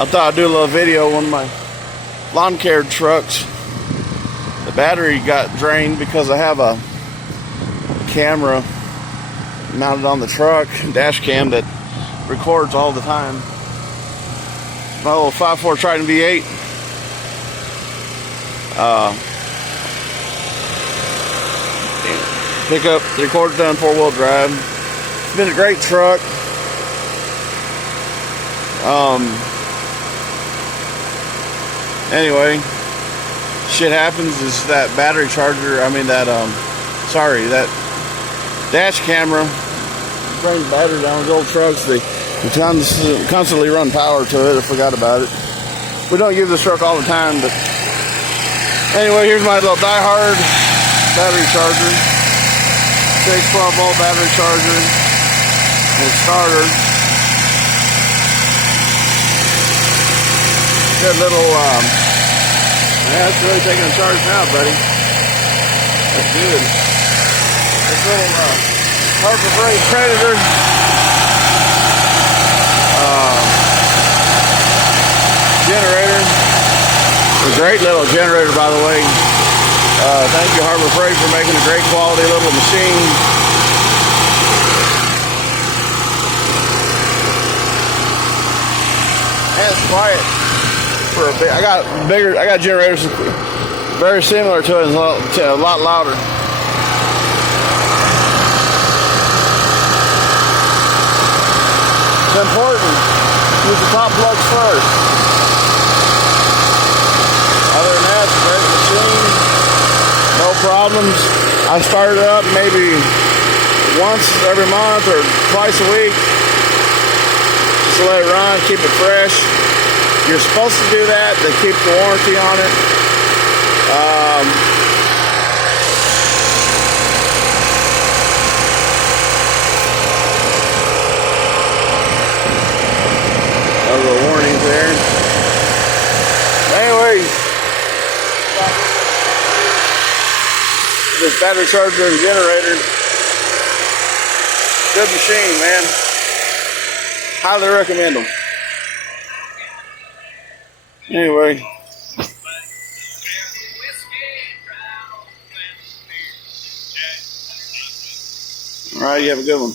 I thought I'd do a little video. One of my lawn care trucks, the battery got drained because I have a camera mounted on the truck, dash cam, that records all the time. My little 5.4 Triton V8. Pickup, the recorder's done 4-wheel drive. It's been a great truck. Anyway, shit happens. Is that battery charger, that dash camera drains battery down with old trucks. They constantly run power to it. I forgot about it. We don't use this truck all the time, but anyway, here's my little DieHard battery charger. 612-volt battery charger and starter. Good little, yeah, it's really taking a charge now, buddy. That's good. This little Harbor Freight Predator. Generator. A great little generator, by the way. Thank you, Harbor Freight, for making a great quality little machine. And it's quiet for a bit. I got generators very similar to it, a lot louder. It's important to use the top plugs first. Other than that, it's a great machine. No problems. I start it up maybe once every month or twice a week. Just let it run, keep it fresh. You're supposed to do that to keep the warranty on it. A little warning there. Anyway, this battery charger and generator, good machine, man. Highly recommend them. Anyway. All right, you have a good one.